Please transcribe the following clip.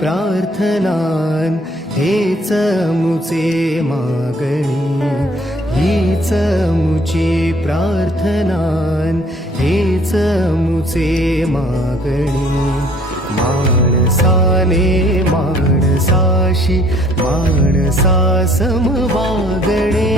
प्रार्थनान हेच मुचे मागणी, हीच मुची प्रार्थनान हेच मुचे मागणी. माणसाने माणसाशी माणसासम वागणे,